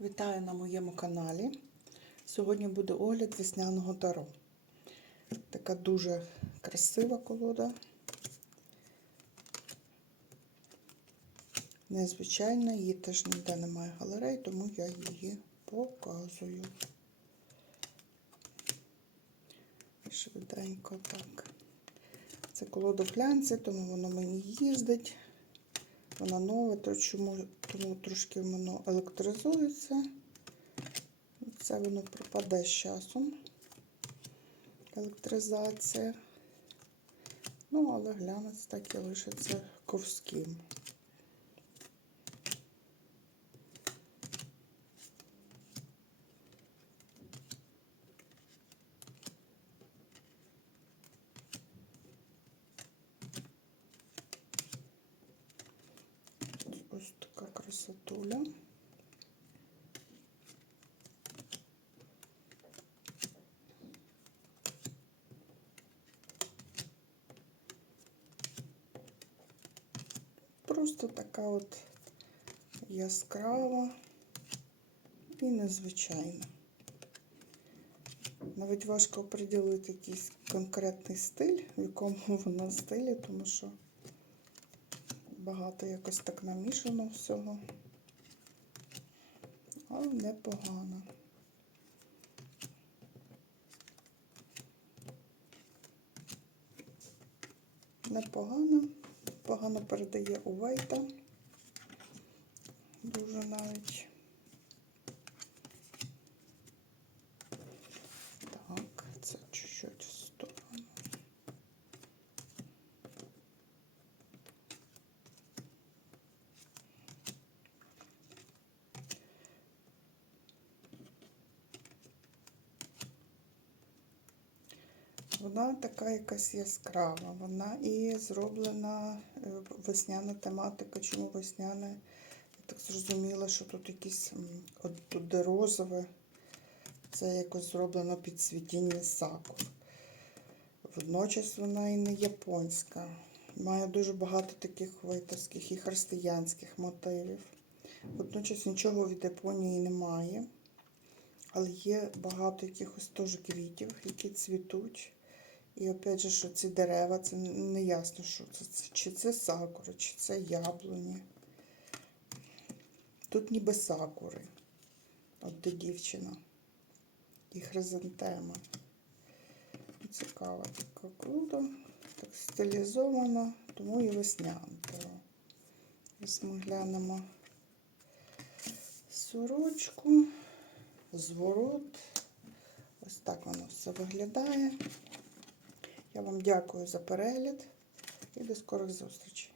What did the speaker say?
Вітаю на моєму каналі. Сьогодні буде огляд весняного таро. Така дуже красива колода. Незвичайна, її теж ніде немає галерей, тому я її показую. Швиденько так. Це колода в глянці, тому воно мені їздить. Вона нова, то чому, тому трошки воно електризується. Це воно пропаде з часом. Електризація. Ну, але глянець так і лишиться ковським. Ось красотуля. Просто така от яскрава і незвичайна. Навіть важко приділити якийсь конкретний стиль, в якому вона стилі, тому що багато якось так намішано всього, непогано. Непогано, погано передає у Вейта. Дуже навіть. Так, це чуть-чуть в сторону. Вона така якась яскрава. Вона і зроблена е, весняна тематика. Чому весняна? Я так зрозуміла, що тут якісь от тут де розове. Це якось зроблено під цвітіння сакур. Водночас вона і не японська. Має дуже багато таких витовських і християнських мотивів. Водночас нічого від Японії немає. Але є багато якихось теж квітів, які цвітуть. І опять же, що ці дерева, це не ясно, що це. чи це сакура, чи це яблуні. Тут ніби сакури. От де дівчина. І хризантема. Цікава така круто. Так стилізована, тому і веснянка. Ось ми глянемо сорочку, зворот. Ось так воно все виглядає. Я вам дякую за перегляд і до скорих зустрічей.